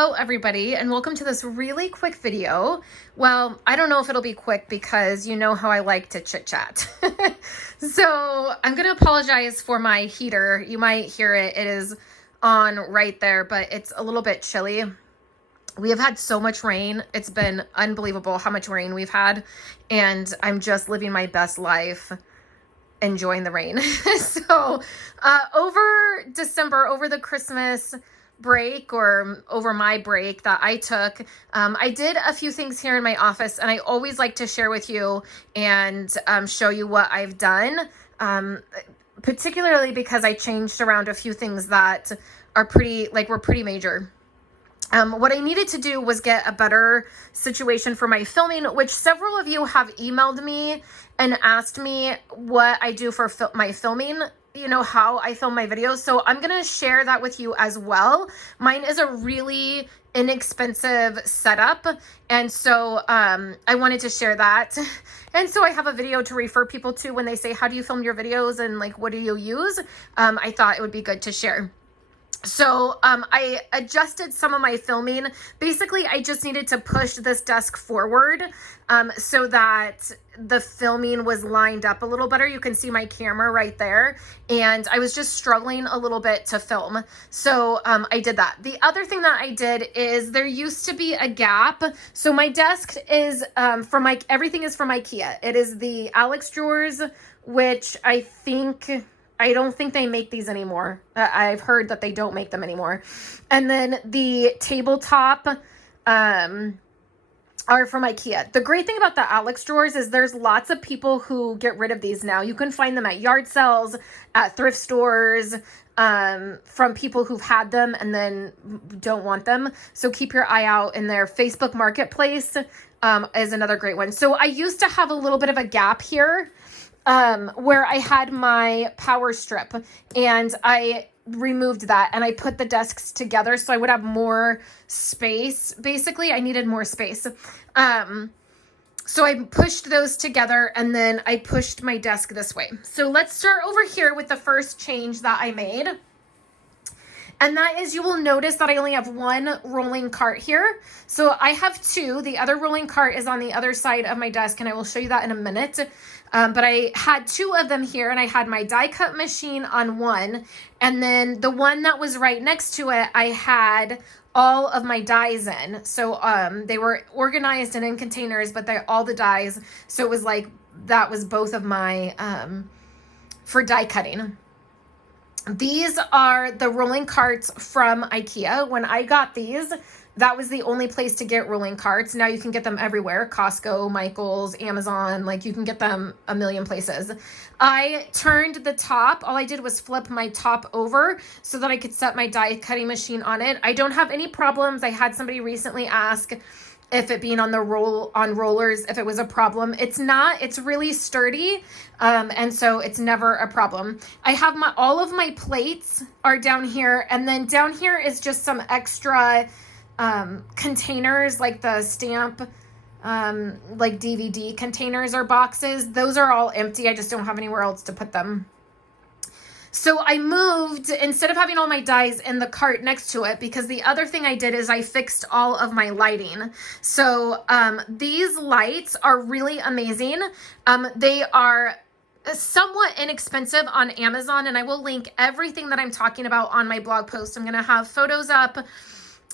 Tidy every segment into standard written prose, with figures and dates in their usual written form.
Hello everybody, and welcome to this really quick video. Well, I don't know if it'll be quick because you know how I like to chit chat. So I'm gonna apologize for my heater. You might hear it, it is on right there, but it's a little bit chilly. We have had so much rain. It's been unbelievable how much rain we've had, and I'm just living my best life, enjoying the rain. So over December, over the Christmas break, or over my break that I took, I did a few things here in my office, and I always like to share with you and show you what I've done, particularly because I changed around a few things that are were pretty major. What I needed to do was get a better situation for my filming, which several of you have emailed me and asked me what I do for my filming, you know, how I film my videos. So I'm going to share that with you as well. Mine is a really inexpensive setup. And so I wanted to share that. And so I have a video to refer people to when they say, how do you film your videos? And like, what do you use? I thought it would be good to share. So I adjusted some of my filming. Basically, I just needed to push this desk forward so that the filming was lined up a little better. You can see my camera right there. And I was just struggling a little bit to film. So I did that. The other thing that I did is there used to be a gap. So my desk is everything is from IKEA. It is the Alex drawers, which I don't think they make these anymore. I've heard that they don't make them anymore. And then the tabletop are from IKEA. The great thing about the Alex drawers is there's lots of people who get rid of these now. You can find them at yard sales, at thrift stores, from people who've had them and then don't want them. So keep your eye out in their Facebook Marketplace is another great one. So I used to have a little bit of a gap here where I had my power strip, and I removed that and I put the desks together so I would have more space. Basically, I needed more space. So I pushed those together, and then I pushed my desk this way. So let's start over here with the first change that I made. And that is, you will notice that I only have one rolling cart here. So I have two. The other rolling cart is on the other side of my desk, and I will show you that in a minute. But I had two of them here, and I had my die cut machine on one. And then the one that was right next to it, I had all of my dies in. So they were organized and in containers, but all the dies. So it was like, that was both of my, for die cutting. These are the rolling carts from IKEA. When I got these, that was the only place to get rolling carts. Now you can get them everywhere. Costco, Michael's, Amazon, like you can get them a million places. I turned the top. All I did was flip my top over so that I could set my die cutting machine on it. I don't have any problems. I had somebody recently ask if it being on rollers, if it was a problem. It's not, it's really sturdy. And so it's never a problem. I have all of my plates are down here. And then down here is just some extra containers, like the stamp, like DVD containers or boxes. Those are all empty. I just don't have anywhere else to put them. So I moved, instead of having all my dies in the cart next to it, because the other thing I did is I fixed all of my lighting. So these lights are really amazing. They are somewhat inexpensive on Amazon, and I will link everything that I'm talking about on my blog post. I'm going to have photos up,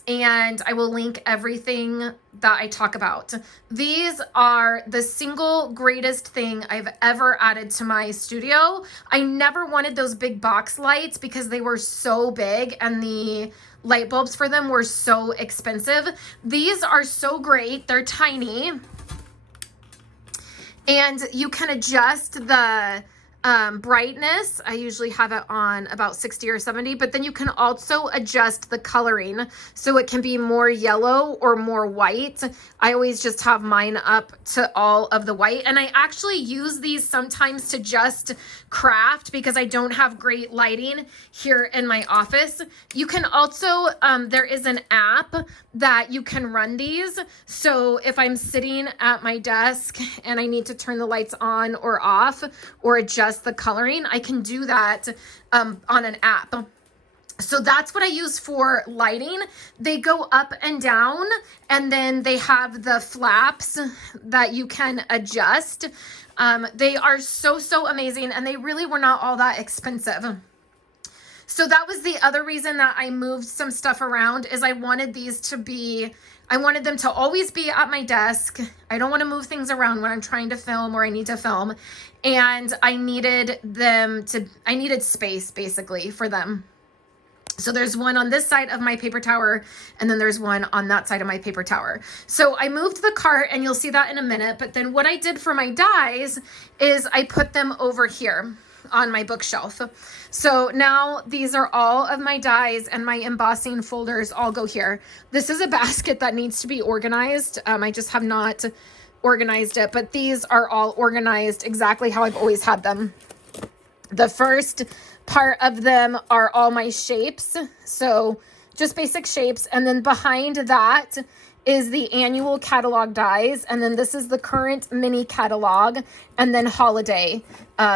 and I will link everything that I talk about. These are the single greatest thing I've ever added to my studio. I never wanted those big box lights because they were so big and the light bulbs for them were so expensive. These are so great. They're tiny. And you can adjust the brightness. I usually have it on about 60 or 70, but then you can also adjust the coloring so it can be more yellow or more white. I always just have mine up to all of the white, and I actually use these sometimes to just craft because I don't have great lighting here in my office. You can also, there is an app that you can run these. So if I'm sitting at my desk and I need to turn the lights on or off or adjust the coloring, I can do that on an app. So that's what I use for lighting. They go up and down, and then they have the flaps that you can adjust. They are so, so amazing, and they really were not all that expensive. So that was the other reason that I moved some stuff around, is I wanted them to always be at my desk. I don't want to move things around when I'm trying to film or I need to film. And I needed space basically for them. So there's one on this side of my paper tower, and then there's one on that side of my paper tower. So I moved the cart, and you'll see that in a minute. But then what I did for my dies is I put them over here on my bookshelf. So now these are all of my dies, and my embossing folders all go here. This is a basket that needs to be organized. I just have not organized it, but these are all organized exactly how I've always had them. The first part of them are all my shapes, so just basic shapes, and then behind that is the annual catalog dies, and then this is the current mini catalog, and then holiday.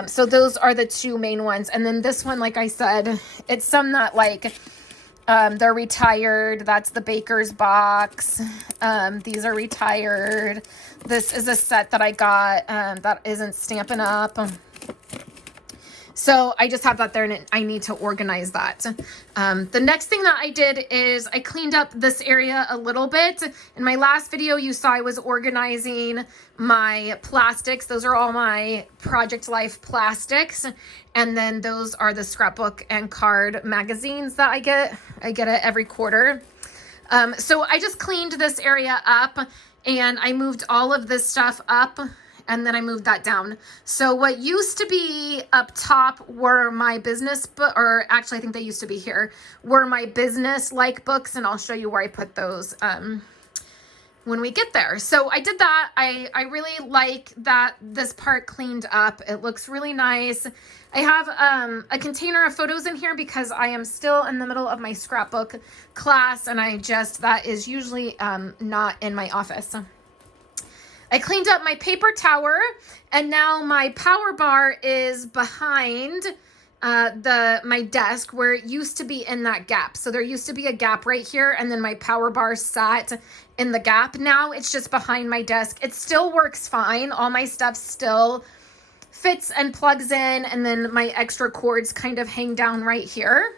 So those are the two main ones. And then this one, like I said, it's some that like they're retired. That's the baker's box. These are retired. This is a set that I got that isn't Stampin' Up. So I just have that there, and I need to organize that. The next thing that I did is I cleaned up this area a little bit. In my last video, you saw I was organizing my plastics. Those are all my Project Life plastics. And then those are the scrapbook and card magazines that I get. I get it every quarter. So I just cleaned this area up, and I moved all of this stuff up, and then I moved that down. So what used to be up top were my business book, or actually I think they used to be here, were my business-like books, and I'll show you where I put those when we get there. So I did that. I really like that this part cleaned up. It looks really nice. I have a container of photos in here because I am still in the middle of my scrapbook class, and that is usually not in my office. I cleaned up my paper tower, and now my power bar is behind my desk, where it used to be in that gap. So there used to be a gap right here, and then my power bar sat in the gap. Now it's just behind my desk. It still works fine. All my stuff still fits and plugs in, and then my extra cords kind of hang down right here.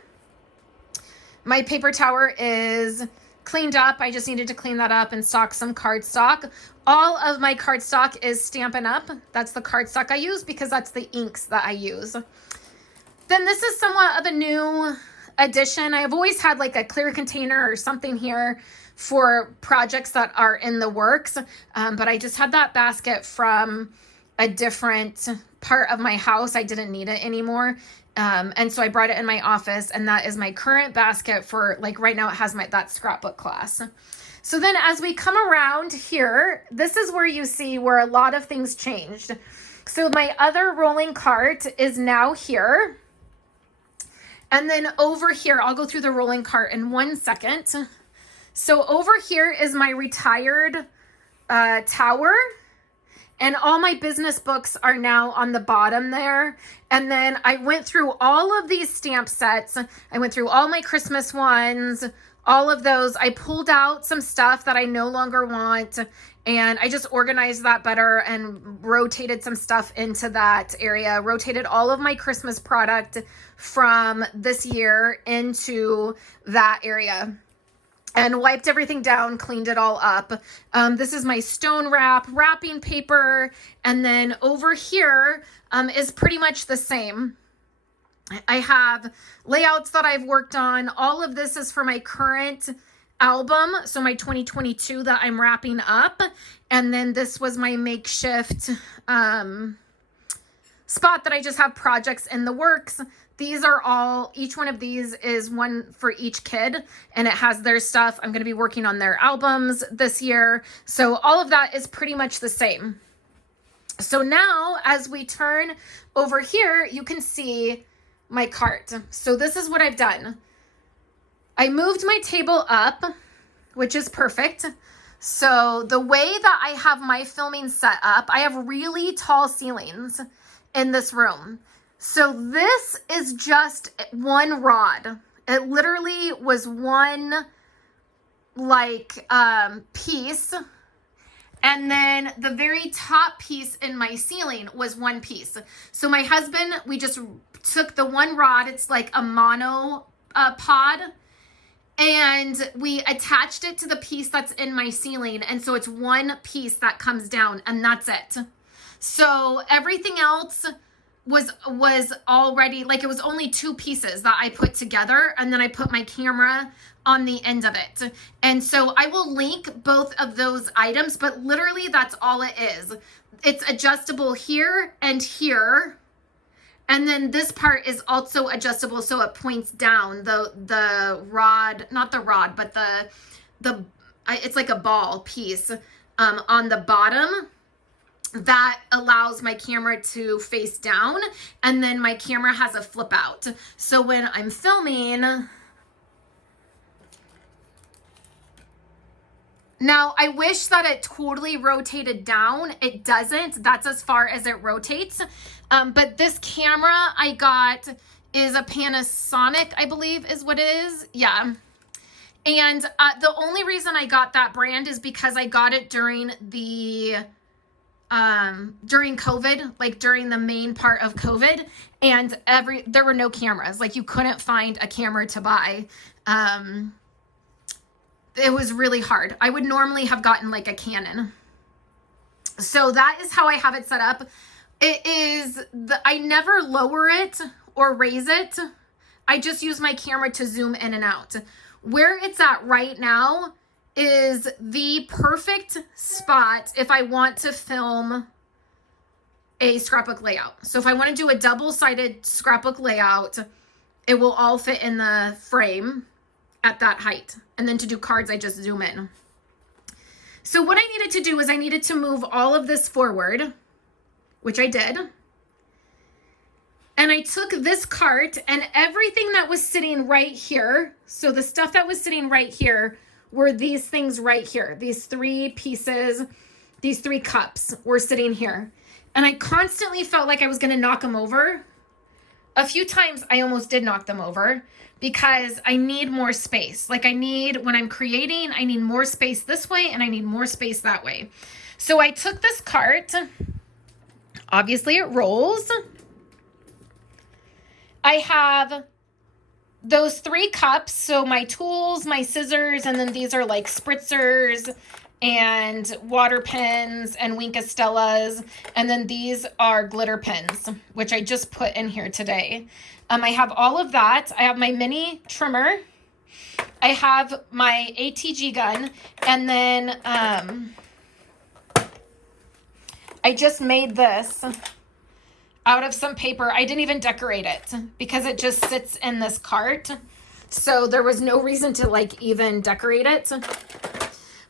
My paper tower is cleaned up. I just needed to clean that up and stock some cardstock. All of my cardstock is Stampin' Up. That's the cardstock I use because that's the inks that I use. Then this is somewhat of a new addition. I have always had like a clear container or something here for projects that are in the works, but I just had that basket from a different part of my house. I didn't need it anymore. And so I brought it in my office, and that is my current basket for, like, right now it has that scrapbook class. So then as we come around here, this is where you see where a lot of things changed. So my other rolling cart is now here. And then over here, I'll go through the rolling cart in 1 second. So over here is my retired tower. And all my business books are now on the bottom there. And then I went through all of these stamp sets. I went through all my Christmas ones, all of those. I pulled out some stuff that I no longer want, and I just organized that better and rotated some stuff into that area. Rotated all of my Christmas product from this year into that area, and wiped everything down, cleaned it all up. This is my stone wrapping paper. And then over here is pretty much the same. I have layouts that I've worked on. All of this is for my current album, so my 2022 that I'm wrapping up. And then this was my makeshift spot that I just have projects in the works. These are all, each one of these is one for each kid, and it has their stuff. I'm going to be working on their albums this year. So all of that is pretty much the same. So now as we turn over here, you can see my cart. So this is what I've done. I moved my table up, which is perfect. So the way that I have my filming set up, I have really tall ceilings in this room. So this is just one rod. It literally was one like piece, and then the very top piece in my ceiling was one piece. So my husband, we just took the one rod, it's like a mono pod, and we attached it to the piece that's in my ceiling, and so it's one piece that comes down, and that's it. So everything else was already, like, it was only two pieces that I put together, and then I put my camera on the end of it. And so I will link both of those items, but literally that's all it is. It's adjustable here and here. And then this part is also adjustable, so it points down. The rod, not the rod, but it's like a ball piece on the bottom that allows my camera to face down, and then my camera has a flip out. So when I'm filming, now I wish that it totally rotated down. It doesn't. That's as far as it rotates. But this camera I got is a Panasonic, I believe is what it is. Yeah. And the only reason I got that brand is because I got it during COVID, like during the main part of COVID, and there were no cameras. Like, you couldn't find a camera to buy. It was really hard. I would normally have gotten like a Canon. So that is how I have it set up. It is I never lower it or raise it. I just use my camera to zoom in and out. Where it's at right now is the perfect spot if I want to film a scrapbook layout. So if I want to do a double-sided scrapbook layout, it will all fit in the frame at that height. And then to do cards, I just zoom in. So what I needed to do is I needed to move all of this forward, which I did. And I took this cart and everything that was sitting right here, so the stuff that was sitting right here were these things right here. These three pieces, these three cups were sitting here. And I constantly felt like I was going to knock them over. A few times I almost did knock them over because I need more space. Like, when I'm creating, I need more space this way and I need more space that way. So I took this cart. Obviously it rolls. I have those three cups. So my tools, my scissors, and then these are like spritzers and water pens and Wink Stellas. And then these are glitter pens, which I just put in here today. I have all of that. I have my mini trimmer. I have my ATG gun. And then I just made this out of some paper. I didn't even decorate it because it just sits in this cart. So there was no reason to like even decorate it.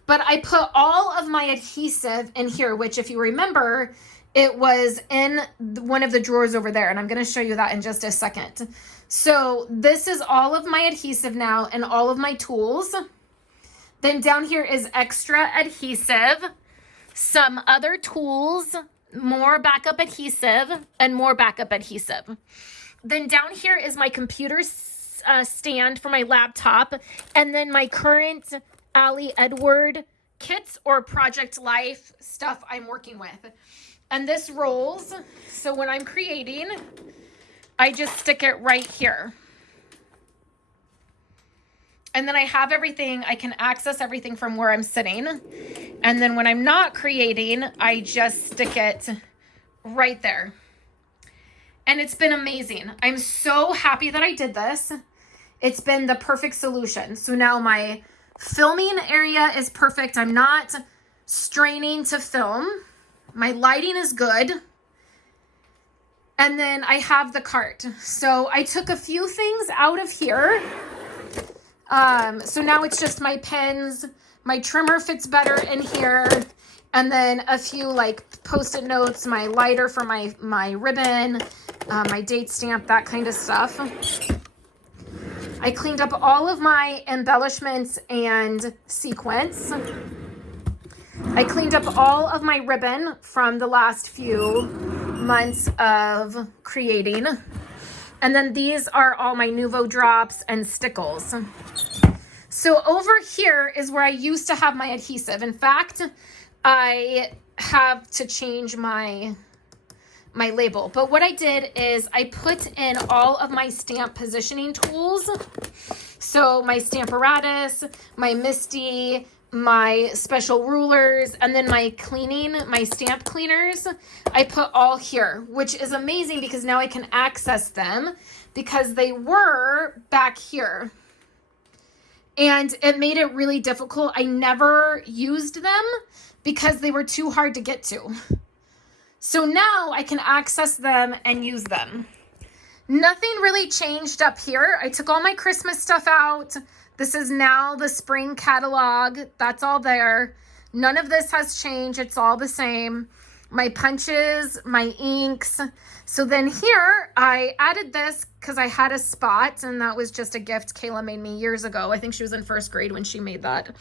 But I put all of my adhesive in here, which if you remember, it was in one of the drawers over there. And I'm going to show you that in just a second. So this is all of my adhesive now and all of my tools. Then down here is extra adhesive, some other tools, more backup adhesive, and more backup adhesive. Then down here is my computer stand for my laptop, and then my current Ali Edward kits or Project Life stuff I'm working with. And this rolls, so when I'm creating, I just stick it right here. And then I have everything, I can access everything from where I'm sitting. And then when I'm not creating, I just stick it right there. And it's been amazing. I'm so happy that I did this. It's been the perfect solution. So now my filming area is perfect. I'm not straining to film. My lighting is good. And then I have the cart. So I took a few things out of here. So now it's just my pens, my trimmer fits better in here, and then a few like Post-it notes, my lighter for my ribbon, my date stamp, that kind of stuff. I cleaned up all of my embellishments and sequins. I cleaned up all of my ribbon from the last few months of creating. And then these are all my Nuvo drops and stickles. So over here is where I used to have my adhesive. In fact, I have to change my label. But what I did is I put in all of my stamp positioning tools. So my Stamparatus, my Misty, my special rulers, and then my stamp cleaners, I put all here, which is amazing because now I can access them because they were back here. And it made it really difficult. I never used them because they were too hard to get to. So now I can access them and use them. Nothing really changed up here. I took all my Christmas stuff out. This is now the spring catalog. That's all there. None of this has changed. It's all the same. My punches, my inks. So then here I added this because I had a spot, and that was just a gift Kayla made me years ago. I think she was in first grade when she made that.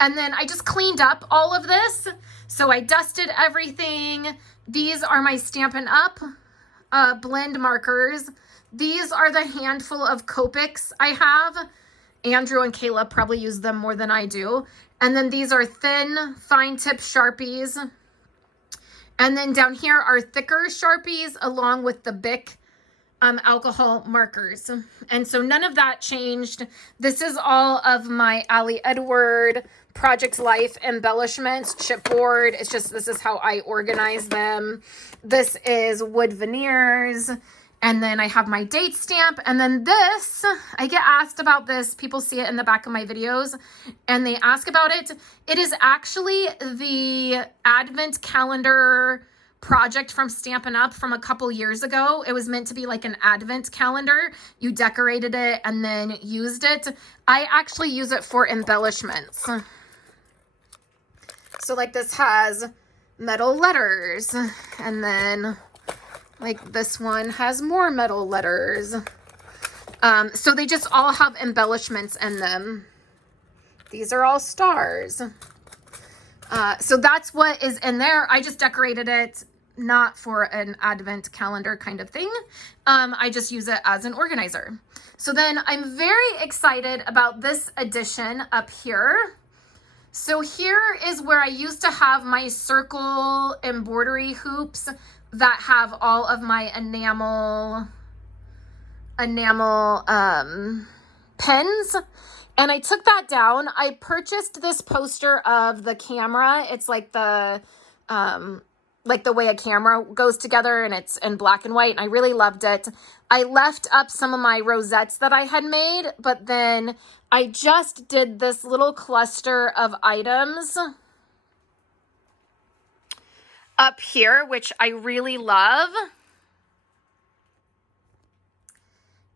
And then I just cleaned up all of this. So I dusted everything. These are my Stampin' Up blend markers. These are the handful of Copics I have. Andrew and Kayla probably use them more than I do. And then these are thin, fine tip Sharpies. And then down here are thicker Sharpies along with the Bic alcohol markers. And so none of that changed. This is all of my Ali Edward Project Life embellishments, chipboard. It's just, this is how I organize them. This is wood veneers. And then I have my date stamp. And then this, I get asked about this. People see it in the back of my videos and they ask about it. It is actually the advent calendar project from Stampin' Up! From a couple years ago. It was meant to be like an advent calendar. You decorated it and then used it. I actually use it for embellishments. So like this has metal letters, and then like this one has more metal letters. So they just all have embellishments in them. These are all stars. So that's what is in there. I just decorated it, not for an advent calendar kind of thing. I just use it as an organizer. So then I'm very excited about this addition up here. So here is where I used to have my circle embroidery hoops that have all of my enamel pens. And I took that down. I purchased this poster of the camera. It's like the way a camera goes together, and it's in black and white. And I really loved it. I left up some of my rosettes that I had made, but then I just did this little cluster of items up here, which I really love.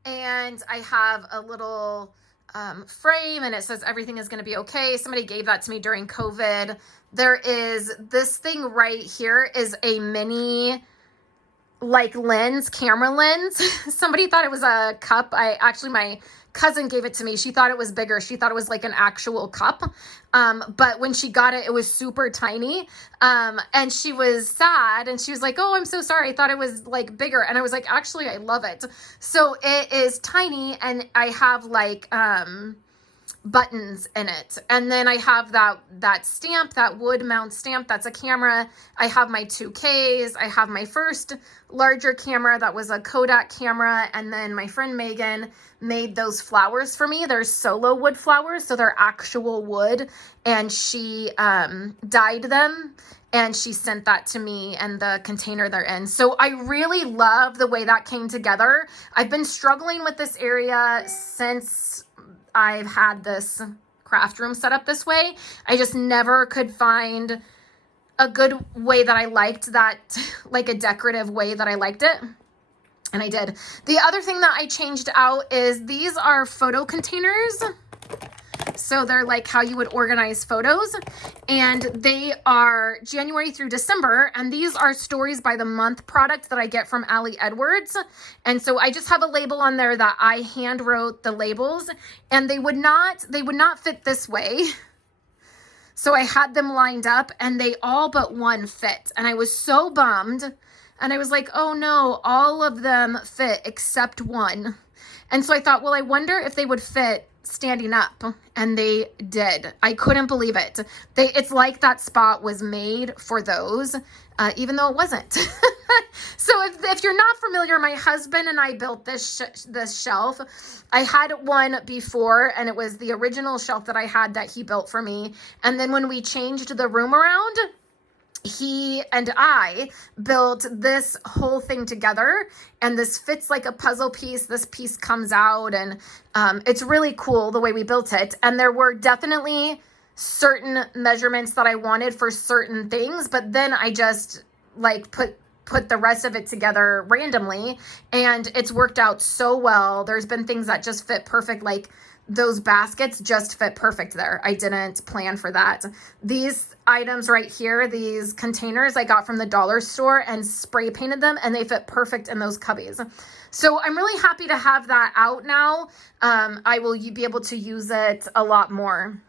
And I have a little frame, and it says everything is going to be okay. Somebody gave that to me during COVID. There is this thing right here is a mini like lens, camera lens. Somebody thought it was a cup. My cousin gave it to me. She thought it was bigger. She thought it was like an actual cup. But when she got it, it was super tiny. And she was sad, and she was like, "Oh, I'm so sorry. I thought it was like bigger." And I was like, "Actually, I love it." So it is tiny, and I have like, buttons in it. And then I have that stamp, that wood mount stamp, that's a camera. I have my 2Ks. I have my first larger camera that was a Kodak camera. And then my friend Megan made those flowers for me. They're solo wood flowers, so they're actual wood. And she dyed them, and she sent that to me and the container they're in. So I really love the way that came together. I've been struggling with this area since I've had this craft room set up this way. I just never could find a good way that I liked that, like a decorative way that I liked it. And I did. The other thing that I changed out is these are photo containers. So they're like how you would organize photos, and they are January through December. And these are stories by the month product that I get from Ali Edwards. And so I just have a label on there that I hand wrote the labels, and they would not fit this way. So I had them lined up, and they all but one fit. And I was so bummed and I was like, oh no, all of them fit except one. And so I thought, well, I wonder if they would fit standing up, and they did. I couldn't believe it. It's like that spot was made for those, even though it wasn't. So if you're not familiar, my husband and I built this shelf. I had one before, and it was the original shelf that I had that he built for me. And then when we changed the room around, he and I built this whole thing together, and this fits like a puzzle piece. This piece comes out, and it's really cool the way we built it. And there were definitely certain measurements that I wanted for certain things, but then I just like put the rest of it together randomly, and it's worked out so well. There's been things that just fit perfect, like those baskets just fit perfect there. I didn't plan for that. These items right here, these containers I got from the dollar store and spray painted them, and they fit perfect in those cubbies. So I'm really happy to have that out now. I will be able to use it a lot more.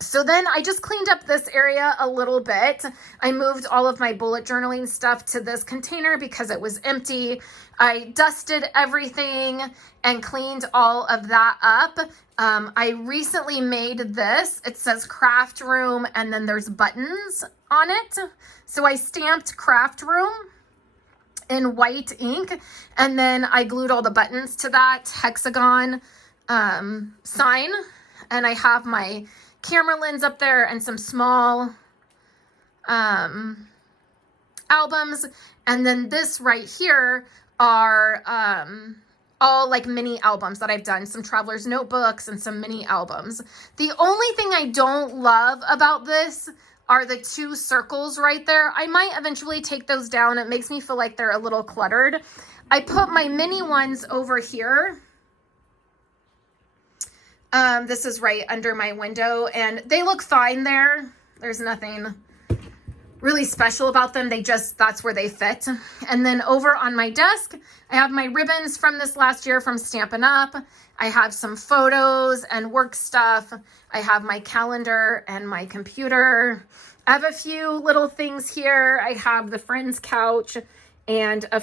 So then I just cleaned up this area a little bit. I moved all of my bullet journaling stuff to this container because it was empty. I dusted everything and cleaned all of that up. I recently made this. It says craft room, and then there's buttons on it. So I stamped craft room in white ink, and then I glued all the buttons to that hexagon sign. And I have my camera lens up there and some small albums. And then this right here are all like mini albums that I've done, some traveler's notebooks and some mini albums. The only thing I don't love about this are the two circles right there. I might eventually take those down. It makes me feel like they're a little cluttered. I put my mini ones over here. This is right under my window, and they look fine there. There's nothing really special about them. That's where they fit. And then over on my desk, I have my ribbons from this last year from Stampin' Up. I have some photos and work stuff. I have my calendar and my computer. I have a few little things here. I have the Friends couch and a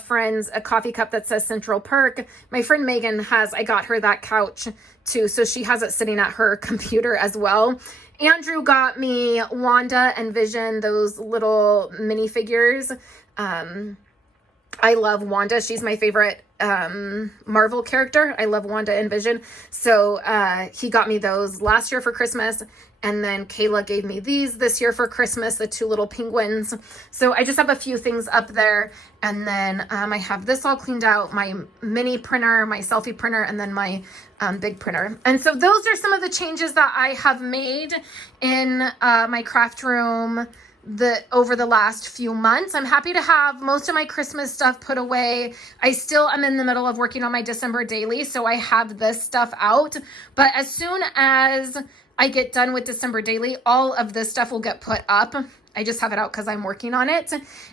coffee cup that says Central Perk. My friend Megan I got her that couch too, so she has it sitting at her computer as well. Andrew got me Wanda and Vision, those little minifigures. I love Wanda. She's my favorite Marvel character. I love Wanda and Vision. So he got me those last year for Christmas. And then Kayla gave me these this year for Christmas, the two little penguins. So I just have a few things up there. And then I have this all cleaned out, my mini printer, my selfie printer, and then my big printer. And so those are some of the changes that I have made in my craft room over the last few months. I'm happy to have most of my Christmas stuff put away. I still am in the middle of working on my December daily, so I have this stuff out. But as soon as I get done with December daily, all of this stuff will get put up. I just have it out because I'm working on it.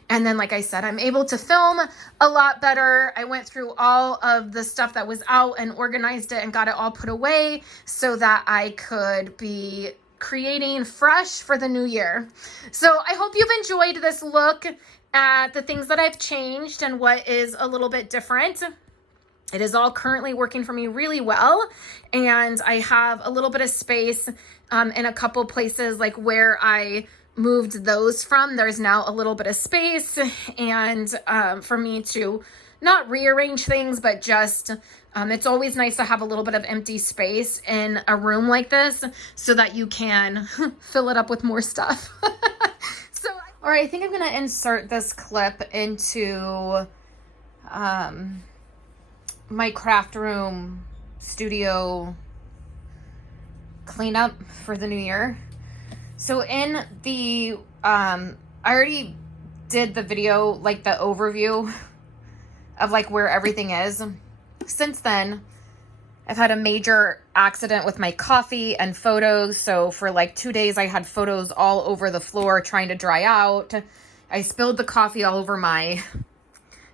And then, like I said, I'm able to film a lot better. I went through all of the stuff that was out and organized it and got it all put away so that I could be creating fresh for the new year. So I hope you've enjoyed this look at the things that I've changed and what is a little bit different. It is all currently working for me really well, and I have a little bit of space in a couple places, like where I moved those from. There's now a little bit of space, and for me to not rearrange things, but just it's always nice to have a little bit of empty space in a room like this so that you can fill it up with more stuff. So, all right, I think I'm going to insert this clip into my craft room studio cleanup for the new year. So in the, I already did the video, like the overview of like where everything is. Since then, I've had a major accident with my coffee and photos. So for like 2 days, I had photos all over the floor trying to dry out. I spilled the coffee all over my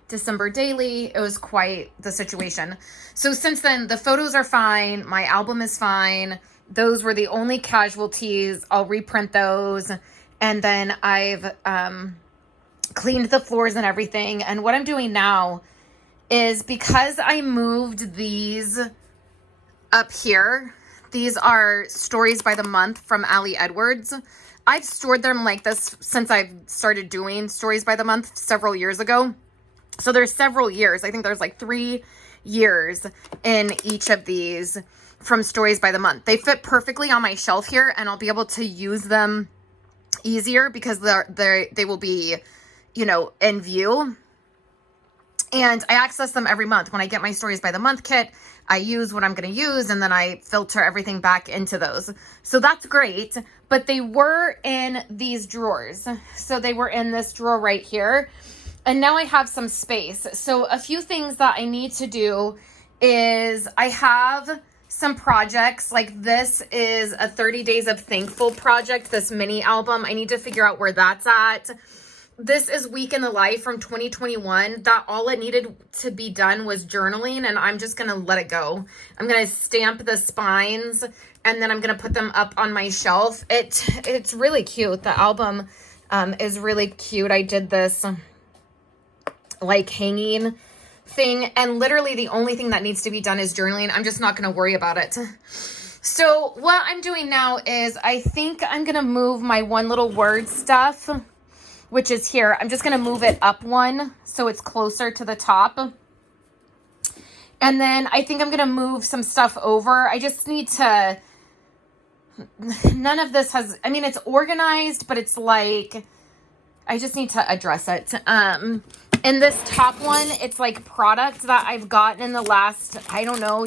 December daily. It was quite the situation. So since then, the photos are fine. My album is fine. Those were the only casualties. I'll reprint those. And then I've cleaned the floors and everything. And what I'm doing now is, because I moved these up here, these are Stories by the Month from Ali Edwards. I've stored them like this since I've started doing Stories by the Month several years ago. So there's several years. I think there's like 3 years in each of these from Stories by the Month. They fit perfectly on my shelf here, and I'll be able to use them easier because they will be, you know, in view. And I access them every month. When I get my Stories by the Month kit, I use what I'm going to use, and then I filter everything back into those. So that's great. But they were in these drawers. So they were in this drawer right here. And now I have some space. So a few things that I need to do is, I have some projects. Like this is a 30 Days of Thankful project, this mini album. I need to figure out where that's at. This is Week in the Life from 2021. That all it needed to be done was journaling, and I'm just going to let it go. I'm going to stamp the spines, and then I'm going to put them up on my shelf. It's really cute. The album is really cute. I did this like hanging thing, and literally the only thing that needs to be done is journaling. I'm just not going to worry about it. So what I'm doing now is, I think I'm going to move my One Little Word stuff, which is here. I'm just going to move it up one so it's closer to the top. And then I think I'm going to move some stuff over. I just need to, none of this has, I mean, it's organized, but it's like, I just need to address it. In this top one, it's like product that I've gotten in the last, I don't know,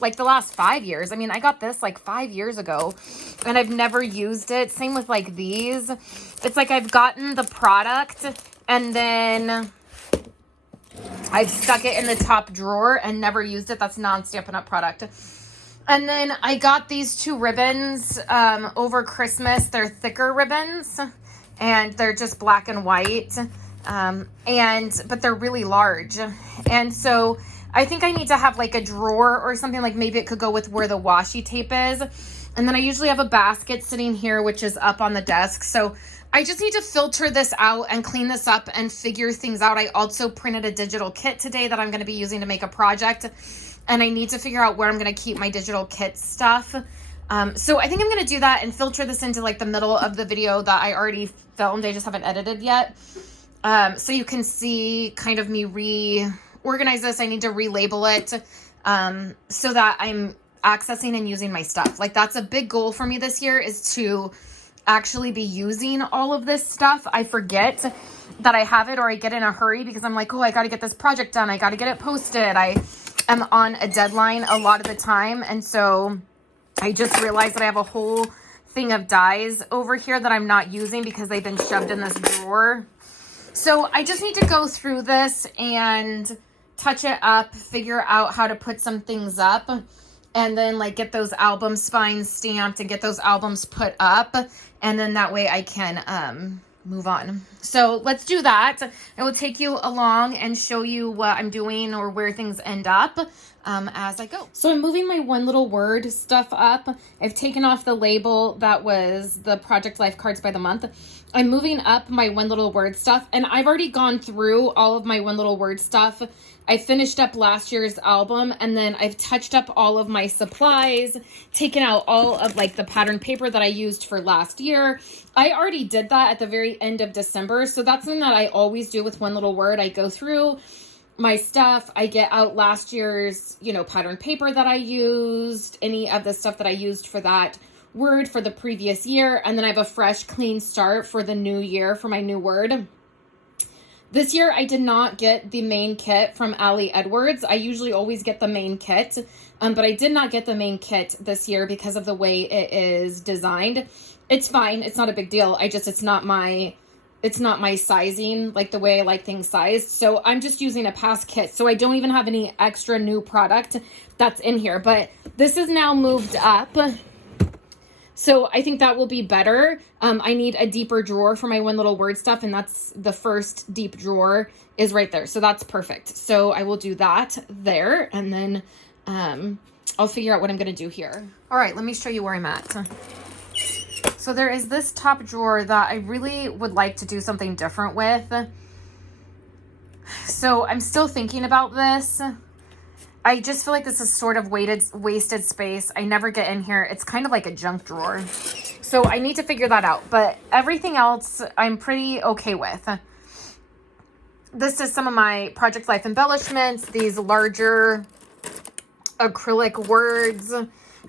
like the last 5 years. I mean, I got this like 5 years ago and I've never used it. Same with like these. It's like I've gotten the product and then I've stuck it in the top drawer and never used it. That's non-Stampin' Up! Product. And then I got these 2 ribbons over Christmas. They're thicker ribbons and they're just black and white. But they're really large. And so I think I need to have like a drawer or something, like maybe it could go with where the washi tape is. And then I usually have a basket sitting here, which is up on the desk. So I just need to filter this out and clean this up and figure things out. I also printed a digital kit today that I'm going to be using to make a project. And I need to figure out where I'm going to keep my digital kit stuff. So I think I'm going to do that and filter this into like the middle of the video that I already filmed. I just haven't edited yet. So you can see kind of me reorganize this. I need to relabel it so that I'm accessing and using my stuff. Like that's a big goal for me this year, is to actually be using all of this stuff. I forget that I have it, or I get in a hurry because I'm like, oh, I got to get this project done. I got to get it posted. I am on a deadline a lot of the time. And so I just realized that I have a whole thing of dies over here that I'm not using because they've been shoved in this drawer. So I just need to go through this and touch it up, figure out how to put some things up, and then like get those album spines stamped and get those albums put up. And then that way I can move on. So let's do that. I will take you along and show you what I'm doing or where things end up as I go. So I'm moving my One Little Word stuff up. I've taken off the label that was the Project Life Cards by the Month. I'm moving up my One Little Word stuff, and I've already gone through all of my One Little Word stuff. I finished up last year's album, and then I've touched up all of my supplies, taken out all of like the pattern paper that I used for last year. I already did that at the very end of December, so that's something that I always do with One Little Word. I go through my stuff, I get out last year's, pattern paper that I used, any of the stuff that I used for that word for the previous year, and then I have a fresh, clean start for the new year for my new word. This year, I did not get the main kit from Ali Edwards. I usually always get the main kit, but I did not get the main kit this year because of the way it is designed. It's fine. It's not a big deal. It's not my sizing, like the way I like things sized. So I'm just using a past kit. So I don't even have any extra new product that's in here, but this is now moved up. So I think that will be better. I need a deeper drawer for my One Little Word stuff, and that's the first deep drawer is right there. So that's perfect. So I will do that there, and then I'll figure out what I'm going to do here. All right, let me show you where I'm at. So there is this top drawer that I really would like to do something different with. So I'm still thinking about this. I just feel like this is sort of wasted space. I never get in here. It's kind of like a junk drawer. So I need to figure that out. But everything else I'm pretty okay with. This is some of my Project Life embellishments. These larger acrylic words.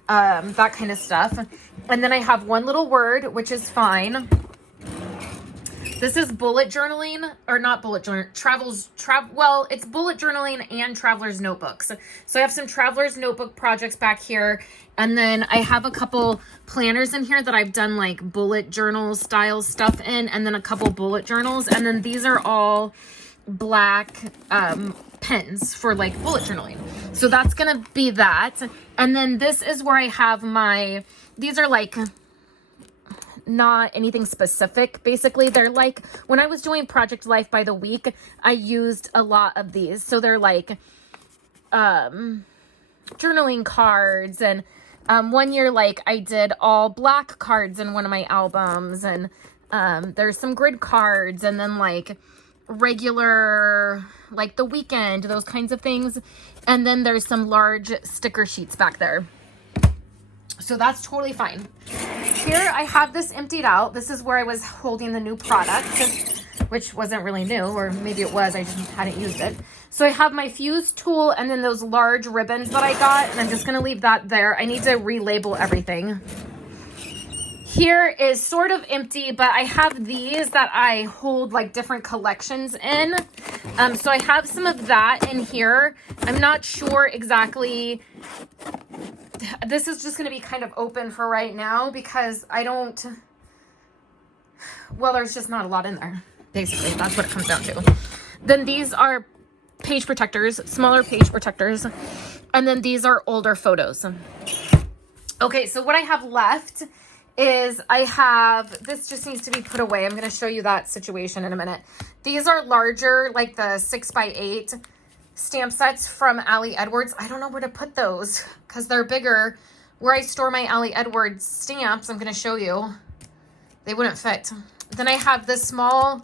That kind of stuff. And then I have one little word, which is fine. This is bullet journaling, or not bullet journal, well, it's bullet journaling and traveler's notebooks. So I have some traveler's notebook projects back here. And then I have a couple planners in here that I've done like bullet journal style stuff in, and then a couple bullet journals. And then these are all black pens for like bullet journaling. So that's going to be that. And then this is where I have my, these are like not anything specific. Basically, they're like, when I was doing Project Life by the week, I used a lot of these. So they're like journaling cards. And one year, like I did all black cards in one of my albums. And there's some grid cards, and then like regular, like the weekend, those kinds of things. And then there's some large sticker sheets back there. So that's totally fine. Here I have this emptied out. This is where I was holding the new product, which wasn't really new, or maybe it was, I just hadn't used it. So I have my fuse tool and then those large ribbons that I got, and I'm just gonna leave that there. I need to relabel everything. Here is sort of empty, but I have these that I hold like different collections in. So I have some of that in here. I'm not sure exactly. This is just going to be kind of open for right now because I don't, well, there's just not a lot in there. Basically, that's what it comes down to. Then these are page protectors, smaller page protectors. And then these are older photos. Okay, so what I have left is I have, this just needs to be put away. I'm going to show you that situation in a minute. These are larger, like the 6x8 stamp sets from Ali Edwards. I don't know where to put those because they're bigger. Where I store my Ali Edwards stamps, I'm going to show you. They wouldn't fit. Then I have this small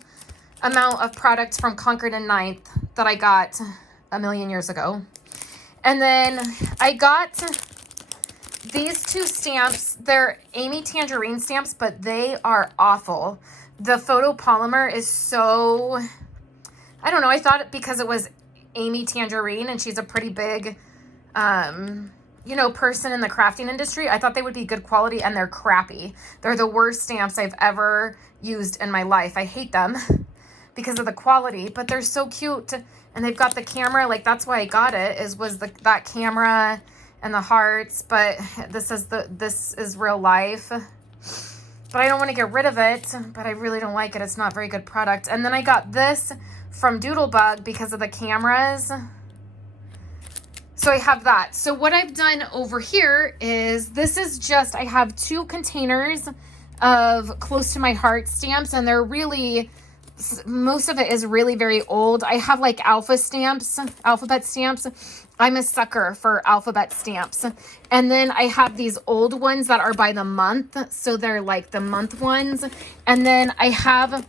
amount of product from Concord and Ninth that I got a million years ago. And then I got these two stamps. They're Amy Tangerine stamps, but they are awful. The photopolymer is so, I don't know. I thought because it was Amy Tangerine and she's a pretty big, you know, person in the crafting industry, I thought they would be good quality, and they're crappy. They're the worst stamps I've ever used in my life. I hate them because of the quality, but they're so cute. And they've got the camera, like that's why I got it, that camera and the hearts, but this is real life. But I don't want to get rid of it, but I really don't like it. It's not very good product. And then I got this from Doodlebug because of the cameras. So I have that. So what I've done over here is, this is just, I have 2 containers of close to my heart stamps, and they're really, most of it is really very old. I have like alphabet stamps. I'm a sucker for alphabet stamps. And then I have these old ones that are by the month. So they're like the month ones. And then I have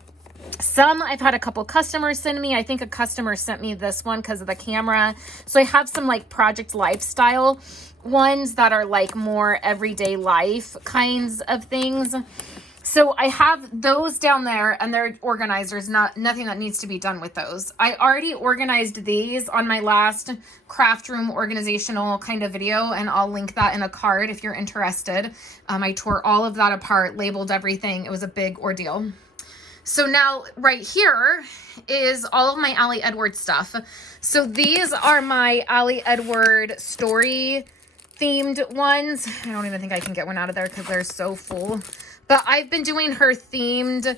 some, I've had a couple customers send me. I think a customer sent me this one because of the camera. So I have some like Project Lifestyle ones that are like more everyday life kinds of things. So I have those down there, and they're organizers, nothing that needs to be done with those. I already organized these on my last craft room organizational kind of video, and I'll link that in a card if you're interested. I tore all of that apart, labeled everything. It was a big ordeal. So now right here is all of my Ali Edwards stuff. So these are my Ali Edward story themed ones. I don't even think I can get one out of there because they're so full. But I've been doing her themed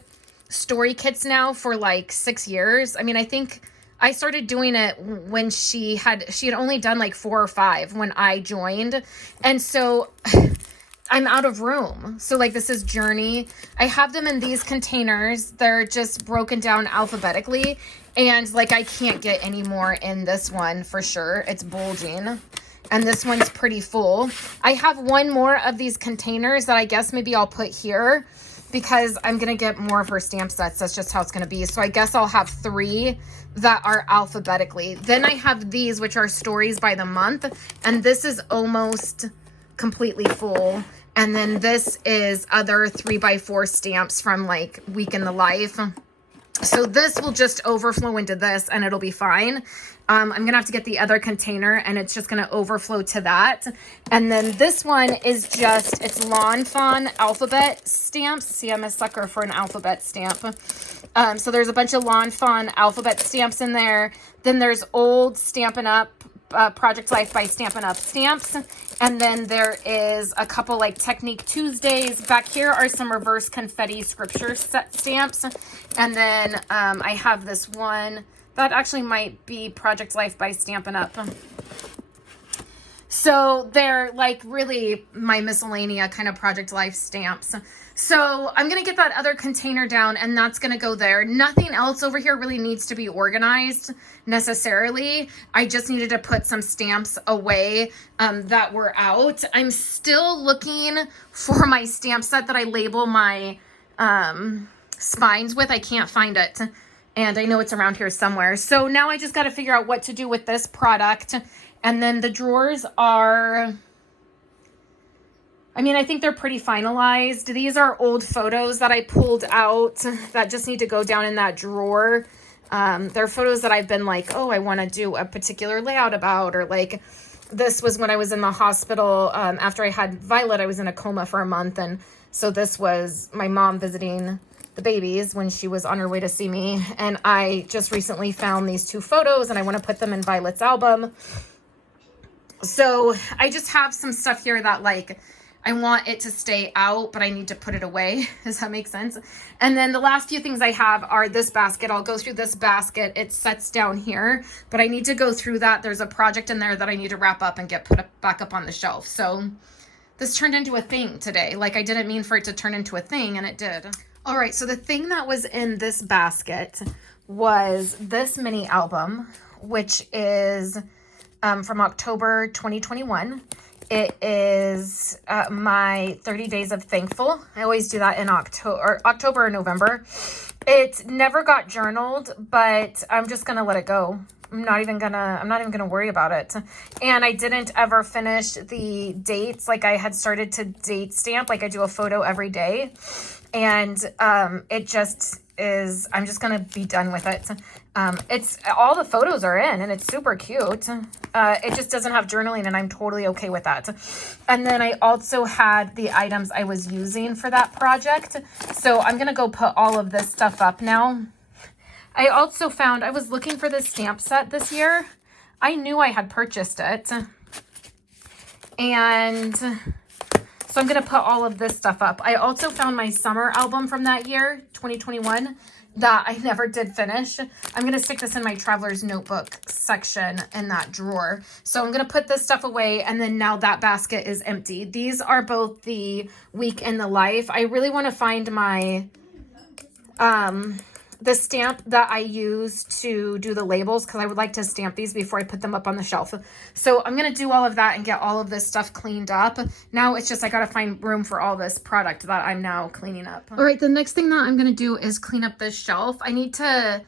story kits now for like 6 years. I mean, I think I started doing it when she had only done like 4 or 5 when I joined. And so I'm out of room. So like this is Journey. I have them in these containers. They're just broken down alphabetically. And like I can't get any more in this one for sure. It's bulging. and this one's pretty full. I have one more of these containers that I guess maybe I'll put here because I'm gonna get more of her stamp sets. That's just how it's gonna be. So I guess I'll have 3 that are alphabetically. Then I have these, which are stories by the month, and this is almost completely full. And then this is other 3x4 stamps from like week in the life. So this will just overflow into this and it'll be fine. I'm gonna have to get the other container and it's just gonna overflow to that. And then this one is just, it's Lawn Fawn alphabet stamps. See, I'm a sucker for an alphabet stamp. So there's a bunch of Lawn Fawn alphabet stamps in there. Then there's old Stampin' Up, Project Life by Stampin' Up stamps. And then there is a couple like Technique Tuesdays. Back here are some reverse confetti scripture set stamps. And then I have this one that actually might be Project Life by Stampin' Up. So they're like really my miscellanea kind of Project Life stamps. So I'm going to get that other container down and that's going to go there. Nothing else over here really needs to be organized necessarily. I just needed to put some stamps away that were out. I'm still looking for my stamp set that I label my spines with. I can't find it. And I know it's around here somewhere. So now I just got to figure out what to do with this product. And then the drawers are, I mean, I think they're pretty finalized. These are old photos that I pulled out that just need to go down in that drawer. They're photos that I've been like, oh, I want to do a particular layout about, or like this was when I was in the hospital after I had Violet. I was in a coma for a month. And so this was my mom visiting the babies when she was on her way to see me. And I just recently found these 2 photos and I want to put them in Violet's album. So I just have some stuff here that like, I want it to stay out, but I need to put it away. Does that make sense? And then the last few things I have are this basket. I'll go through this basket. It sets down here, but I need to go through that. There's a project in there that I need to wrap up and get put back up on the shelf. So this turned into a thing today. Like I didn't mean for it to turn into a thing and it did. All right, so the thing that was in this basket was this mini album, which is from October 2021. It is my 30 Days of Thankful. I always do that in October or November. It never got journaled, but I'm just gonna let it go. I'm not even gonna worry about it. And I didn't ever finish the dates. Like I had started to date stamp, like I do a photo every day. And it just is, I'm just gonna be done with it. It's all the photos are in and it's super cute. It just doesn't have journaling and I'm totally okay with that. And then I also had the items I was using for that project. So I'm gonna go put all of this stuff up now. I also found, I was looking for this stamp set this year. I knew I had purchased it. And so I'm going to put all of this stuff up. I also found my summer album from that year, 2021, that I never did finish. I'm going to stick this in my traveler's notebook section in that drawer. So I'm going to put this stuff away. And then now that basket is empty. These are both the week in the life. I really want to find my, the stamp that I use to do the labels, because I would like to stamp these before I put them up on the shelf. So I'm going to do all of that and get all of this stuff cleaned up. Now it's just I got to find room for all this product that I'm now cleaning up. All right, the next thing that I'm going to do is clean up this shelf. I need to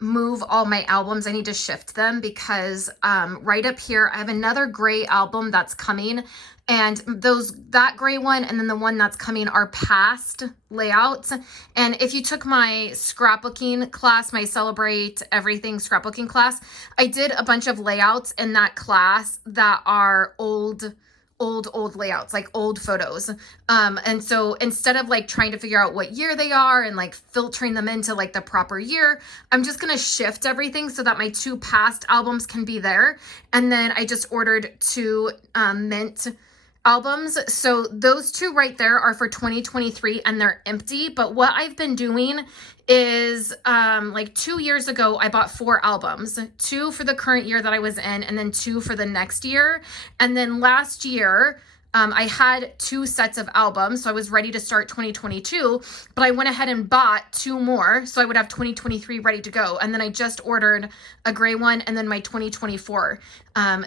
move all my albums. I need to shift them because right up here, I have another gray album that's coming. And that gray one and then the one that's coming are past layouts. And if you took my scrapbooking class, my Celebrate Everything scrapbooking class, I did a bunch of layouts in that class that are old layouts, like old photos. And so instead of like trying to figure out what year they are and like filtering them into like the proper year, I'm just going to shift everything so that my 2 past albums can be there. And then I just ordered 2 mint albums. So those 2 right there are for 2023 and they're empty. But what I've been doing is like 2 years ago, I bought 4 albums, 2 for the current year that I was in, and then 2 for the next year. And then last year, I had 2 sets of albums, so I was ready to start 2022, but I went ahead and bought 2 more, so I would have 2023 ready to go. And then I just ordered a gray one and then my 2024.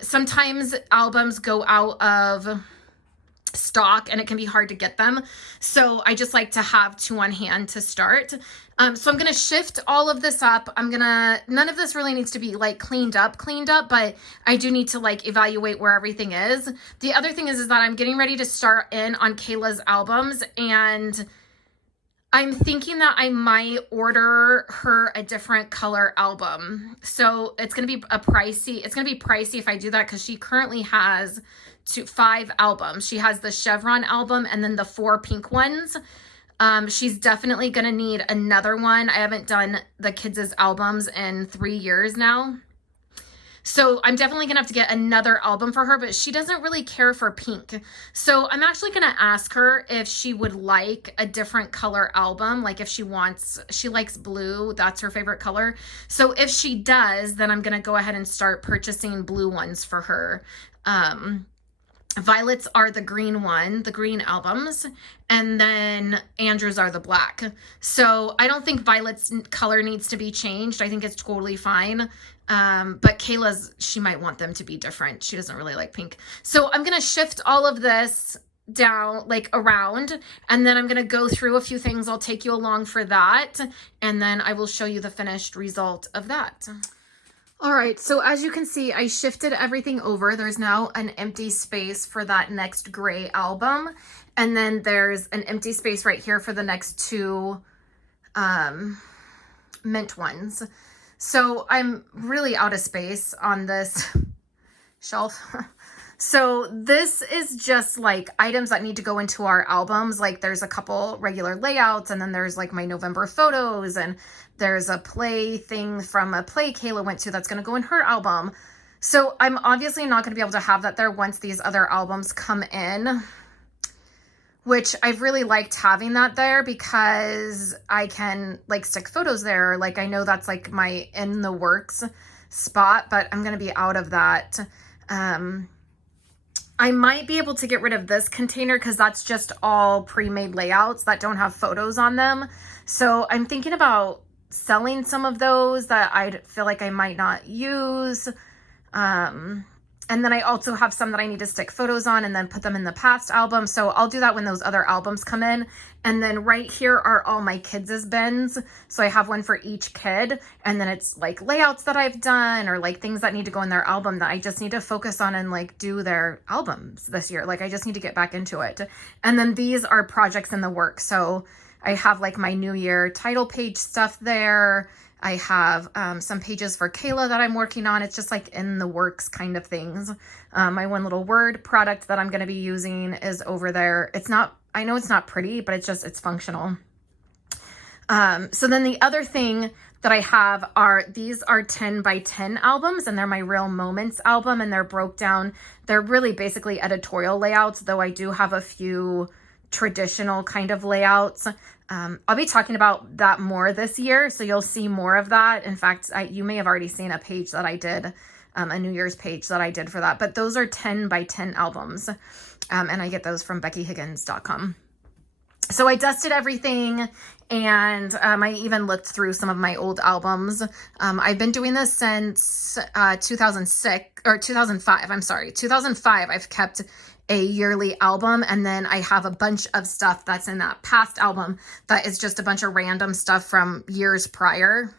Sometimes albums go out of stock and it can be hard to get them. So I just like to have 2 on hand to start. So I'm going to shift all of this up. None of this really needs to be like cleaned up, but I do need to like evaluate where everything is. The other thing is that I'm getting ready to start in on Kayla's albums, and I'm thinking that I might order her a different color album. So it's going to be pricey if I do that, because she currently has 5 albums. She has the chevron album and then the 4 pink ones. She's definitely going to need another one. I haven't done the kids' albums in 3 years now. So I'm definitely going to have to get another album for her, but she doesn't really care for pink. So I'm actually going to ask her if she would like a different color album. Like if she likes blue, that's her favorite color. So if she does, then I'm going to go ahead and start purchasing blue ones for her. Violets are the green albums, and then Andrew's are the black. So I don't think Violet's color needs to be changed. I think it's totally fine. But Kayla's, she might want them to be different. She doesn't really like pink. So I'm going to shift all of this down, like around, and then I'm going to go through a few things. I'll take you along for that, and then I will show you the finished result of that. All right, so as you can see, I shifted everything over. There's now an empty space for that next gray album. And then there's an empty space right here for the next 2 mint ones. So I'm really out of space on this shelf. So this is just like items that need to go into our albums. Like there's a couple regular layouts, and then there's like my November photos, and there's a play thing from a play Kayla went to that's going to go in her album. So I'm obviously not going to be able to have that there once these other albums come in, which I've really liked having that there because I can like stick photos there. Like I know that's like my in the works spot, but I'm going to be out of that. I might be able to get rid of this container because that's just all pre-made layouts that don't have photos on them. So I'm thinking about selling some of those that I feel like I might not use. And then I also have some that I need to stick photos on and then put them in the past album. So I'll do that when those other albums come in. And then right here are all my kids' bins. So I have one for each kid. And then it's like layouts that I've done or like things that need to go in their album that I just need to focus on and like do their albums this year. Like I just need to get back into it. And then these are projects in the works. So I have like my New Year title page stuff there. I have some pages for Kayla that I'm working on. It's just like in the works kind of things. My one little word product that I'm going to be using is over there. It's not, I know it's not pretty, but it's functional. So then the other thing that I have are, these are 10 by 10 albums, and they're my Real Moments album, and they're broke down. They're really basically editorial layouts, though I do have a few traditional kind of layouts. I'll be talking about that more this year, so you'll see more of that. In fact, you may have already seen a page that I did, a New Year's page that I did for that, but those are 10 by 10 albums, and I get those from BeckyHiggins.com. So I dusted everything, and I even looked through some of my old albums. I've been doing this since 2005. I'm sorry, 2005. I've kept a yearly album, and then I have a bunch of stuff that's in that past album that is just a bunch of random stuff from years prior.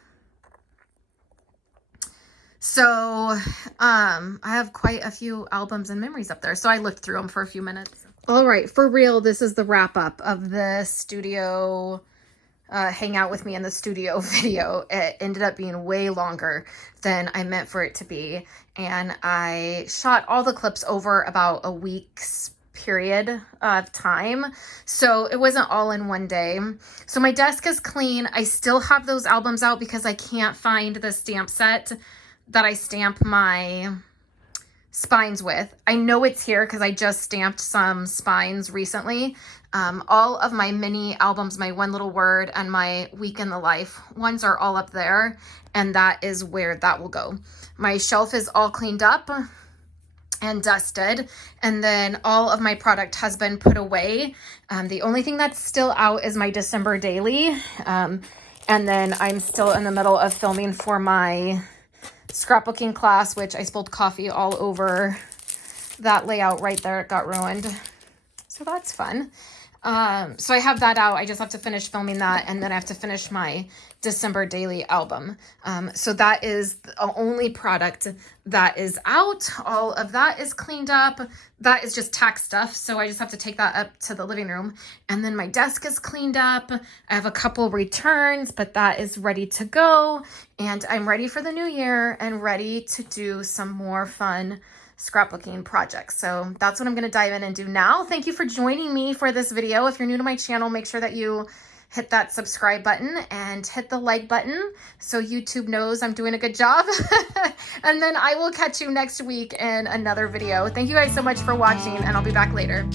So I have quite a few albums and memories up there, so I looked through them for a few minutes. All right, for real, this is the wrap up of the studio hang out with me in the studio video. It ended up being way longer than I meant for it to be, and I shot all the clips over about a week's period of time, so it wasn't all in one day. So my desk is clean. I still have those albums out because I can't find the stamp set that I stamp my spines with. I know it's here because I just stamped some spines recently. All of my mini albums, my One Little Word and my Week in the Life ones are all up there, and that is where that will go. My shelf is all cleaned up. and dusted, and then all of my product has been put away. The only thing that's still out is my December daily, and then I'm still in the middle of filming for my scrapbooking class, which I spilled coffee all over that layout right there. It got ruined, so that's fun. So I have that out. I just have to finish filming that, and then I have to finish my December daily album. So that is the only product that is out. All of that is cleaned up. That is just tack stuff. So I just have to take that up to the living room. And then my desk is cleaned up. I have a couple returns, but that is ready to go. And I'm ready for the new year and ready to do some more fun scrapbooking projects. So that's what I'm going to dive in and do now. Thank you for joining me for this video. If you're new to my channel, make sure that you hit that subscribe button and hit the like button so YouTube knows I'm doing a good job. And then I will catch you next week in another video. Thank you guys so much for watching, and I'll be back later.